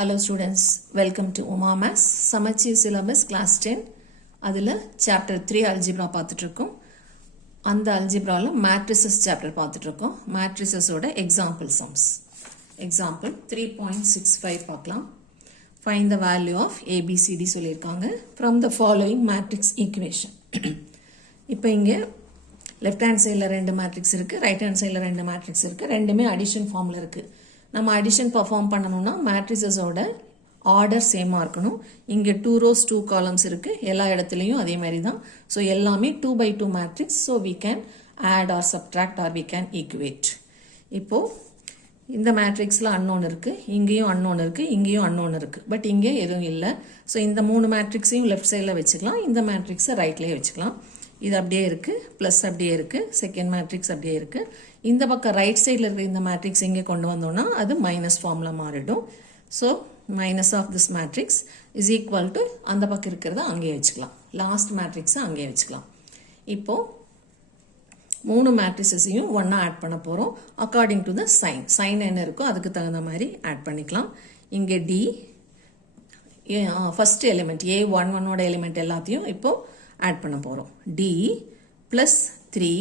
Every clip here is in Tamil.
Hello students, welcome to Uma Maths Samacheer syllabus class 10. அதில் chapter 3 algebra பார்த்துட்ருக்கோம். அந்த algebraல matrices chapter பார்த்துட்ருக்கோம். Matrices ஓட example sums. Example 3.65 பார்க்கலாம். Find the value of ABCD சொல்லியிருக்காங்க from the following matrix equation. இப்போ இங்கே left hand sideல ரெண்டு matrix இருக்கு, right hand sideல ரெண்டு matrix இருக்கு, ரெண்டுமே addition formல இருக்கு. நம்ம அடிஷன் பர்ஃபார்ம் பண்ணணும்னா மேட்ரிசஸோட ஆர்டர் சேமாக இருக்கணும். இங்கே 2 rows 2 columns இருக்குது, எல்லா இடத்துலையும் அதே மாதிரி தான். ஸோ எல்லாமே 2 by 2 matrix. So we can add or subtract or we can equate. இப்போது இந்த மேட்ரிக்ஸில் அன்னோன் இருக்குது, இங்கேயும் அன்னோன் இருக்குது, இங்கேயும் அன்னோன் இருக்குது, பட் இங்கே எதுவும் இல்லை. ஸோ இந்த மூணு மேட்ரிக்ஸையும் லெஃப்ட் சைடில் வச்சுக்கலாம், இந்த மேட்ரிக்ஸை ரைட்லேயே வச்சுக்கலாம். இது அப்படியே இருக்குது, ப்ளஸ் அப்படியே இருக்குது, செகண்ட் மேட்ரிக்ஸ் அப்படியே இருக்குது. இந்த பக்கம் ரைட் சைடில் இருக்கிற இந்த மேட்ரிக்ஸ் இங்கே கொண்டு வந்தோம்னா அது மைனஸ் ஃபார்மில் மாறிடும். So minus of this matrix is equal to அந்த பக்கம் இருக்கிறத அங்கேயே வச்சுக்கலாம், லாஸ்ட் மேட்ரிக்ஸை அங்கேயே வச்சுக்கலாம். இப்போது மூணு மேட்ரிக்ஸையும் ஒன்றா ஆட் பண்ண போகிறோம். அக்கார்டிங் டு த சைன் என்ன இருக்கோ அதுக்கு தகுந்த மாதிரி ஆட் பண்ணிக்கலாம். இங்கே டி ஃபர்ஸ்ட் எலிமெண்ட் A11ஓட எலிமெண்ட் எல்லாத்தையும் இப்போது ஆட் பண்ண போகிறோம். D plus 3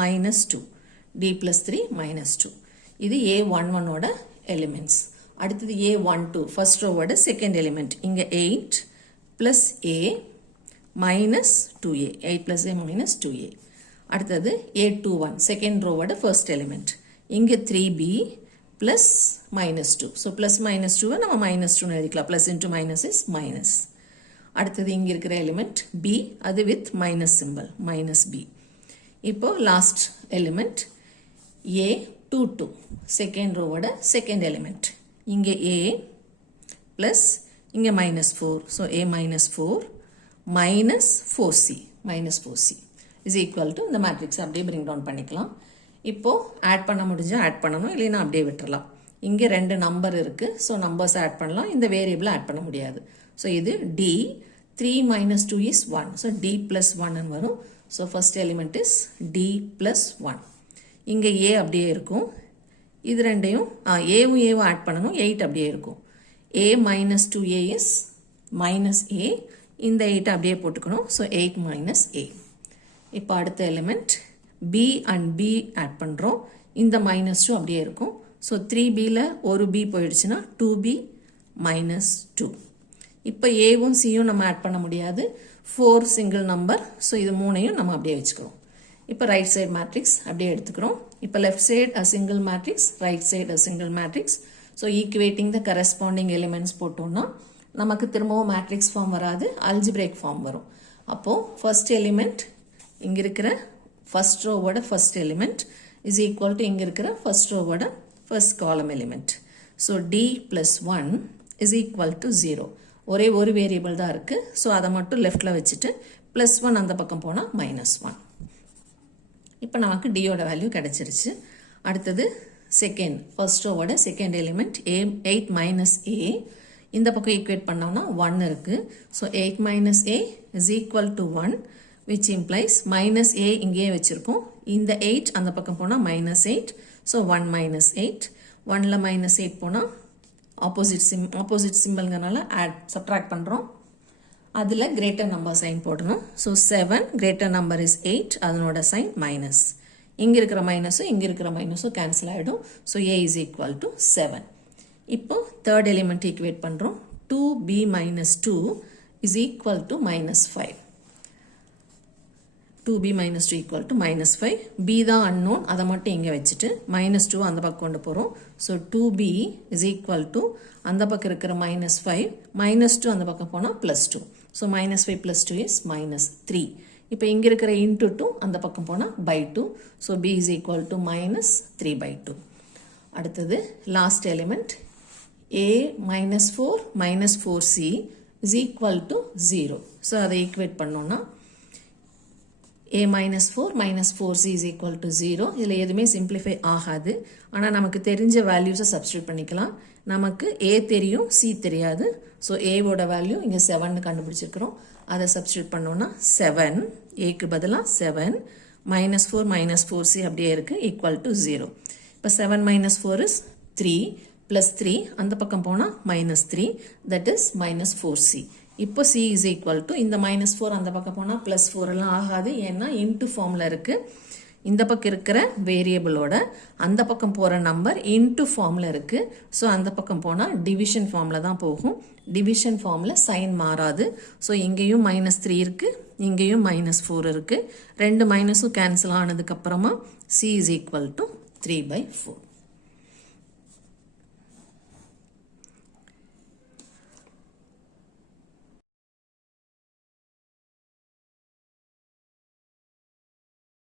minus 2. D plus 3 minus 2. இது A11ஓட எலிமெண்ட்ஸ். அடுத்தது A12 ஃபர்ஸ்ட் ரோவோட செகண்ட் எலிமெண்ட். இங்கே 8 plus A minus 2A. 8 plus A minus 2A. அடுத்தது A21 செகண்ட் ரோவோட ஃபர்ஸ்ட் எலிமெண்ட். இங்கே 3B plus minus 2. So plus minus 2 நம்ம minus 2 எழுதிக்கலாம். plus into minus is minus. அடுத்தது இங்கே இருக்கிற எலிமெண்ட் B, அது with minus simple, minus B. இப்போ லாஸ்ட் எலிமெண்ட் A22 செகண்ட் ரோவோட செகண்ட் எலிமெண்ட். இங்கே A ப்ளஸ் இங்கே minus 4. So A minus 4 minus 4C, minus 4C is equal to இந்த மேட்ரிக்ஸ் அப்படியே பிரிங் டவுன் பண்ணிக்கலாம். இப்போது ஆட் பண்ண முடிஞ்சால் ஆட் பண்ணணும், இல்லைன்னா அப்படியே விட்டுறலாம். இங்கே ரெண்டு நம்பர் இருக்குது, ஸோ நம்பர்ஸ் ஆட் பண்ணலாம், இந்த வேரியபிளை ஆட் பண்ண முடியாது. ஸோ இது D 3 minus 2 is 1. So D plus 1 வரும். So first element is D plus 1. இங்கே A அப்படியே இருக்கும், இது ரெண்டையும் ஏவும் ஆட் பண்ணணும், 8 அப்படியே இருக்கும். A minus 2A is minus A, இந்த 8 அப்படியே போட்டுக்கணும். So 8 minus A. இப்போ அடுத்த element B and B add பண்ணுறோம், இந்த மைனஸ் 2 அப்படியே இருக்கும். ஸோ 3Bயில் ஒரு B போயிடுச்சுன்னா 2B minus 2. இப்போ ஏவும் சியும் நம்ம ஆட் பண்ண முடியாது, 4 சிங்கிள் நம்பர். ஸோ இது மூணையும் நம்ம அப்படியே வச்சுக்கிறோம். இப்போ ரைட் சைடு மேட்ரிக்ஸ் அப்படியே எடுத்துக்கிறோம். இப்போ left side a single matrix, right side a single matrix. So equating the corresponding elements போட்டோம்னா நமக்கு திரும்பவும் மேட்ரிக்ஸ் ஃபார்ம் வராது, அல்ஜிப்ரேக் ஃபார்ம் வரும். அப்போது ஃபர்ஸ்ட் எலிமெண்ட் இங்கே இருக்கிற ஃபர்ஸ்ட் ரோவோட first element is equal to இங்கே இருக்கிற ஃபர்ஸ்ட் ரோவோட first column element. So D plus 1 is equal to 0. ஒரே ஒரு வேரியபிள் தான் இருக்குது, ஸோ அதை மட்டும் லெஃப்டில் வச்சுட்டு ப்ளஸ் 1 அந்த பக்கம் போனால் மைனஸ் 1. இப்போ நமக்கு டியோட வேல்யூ கிடச்சிருச்சு. அடுத்தது செகண்ட் ஃபர்ஸ்ட் ரோவோட second element A8 minus A, இந்த பக்கம் ஈக்குவேட் பண்ணோம்னா 1 இருக்குது. So 8 minus A is equal to 1, which implies minus A இங்கேயே வச்சுருக்கோம், இந்த 8 அந்த பக்கம் போனால் மைனஸ் 8. ஸோ 1 மைனஸ் 8, 1ல் மைனஸ் 8 போனால் ஆப்போசிட் சிம்பிள்ங்கிறனால சப்ட்ராக்ட் பண்ணுறோம். அதில் கிரேட்டர் நம்பர் சைன் போடணும். ஸோ 7 கிரேட்டர் நம்பர் இஸ் 8, அதனோட சைன் மைனஸ். இங்கே இருக்கிற மைனஸும் இங்கே இருக்கிற மைனஸும் கேன்சல் ஆகிடும். So A is equal to 7. இப்போ தேர்ட் எலிமெண்ட் ஈக்குவேட் பண்ணுறோம். 2B minus 2 is equal to minus 5. 2B minus 2 equal to minus 5. B தான் unknown, அதை மட்டும் இங்கே வச்சுட்டு minus 2 அந்த பக்கம் கொண்டு போகிறோம். So 2B is equal to அந்த பக்கம் இருக்கிற minus 5, minus 2 அந்த பக்கம் போனால் plus 2. So minus 5 plus 2 is minus 3. இப்போ இங்கே இருக்கிற into 2 அந்த பக்கம் போனால் by 2. So B is equal to minus 3 by 2. அடுத்தது last element A minus 4 minus 4C is equal to 0. So அதை ஈக்குவேட் பண்ணோன்னா A minus 4 minus 4C is equal to 0. இதில் எதுவுமே சிம்பிளிஃபை ஆகாது, ஆனால் நமக்கு தெரிஞ்ச வேல்யூஸை சப்ஸ்டியூட் பண்ணிக்கலாம். நமக்கு A தெரியும், C தெரியாது. ஸோ ஏவோட வேல்யூ இங்கே 7 கண்டுபிடிச்சிருக்கிறோம், அதை சப்ஸ்டியூட் பண்ணோன்னா 7, ஏக்கு பதிலாக 7 -4 -4C அப்படியே இருக்குது, ஈக்குவல் டு 0. இப்போ 7 - 4 is 3, plus 3 அந்த பக்கம் போனா minus 3 that is minus 4c. இப்போ c is equal to இந்த minus 4 அந்த பக்கம் போனா plus 4 எல்லாம் ஆகாது ஏன்னா into formல இருக்கு. இந்த பக்கம் இருக்கிற வேரியபிளோட அந்த பக்கம் போற நம்பர் into formல இருக்கு. ஸோ அந்த பக்கம் போனா டிவிஷன் ஃபார்ம்ல தான் போகும். டிவிஷன் ஃபார்ம்ல சைன் மாறாது. ஸோ இங்கேயும் minus 3 இருக்கு, இங்கேயும் minus 4 இருக்கு. ரெண்டு மைனஸும் கேன்சல் ஆனதுக்கு அப்புறமா c is equal to 3/4.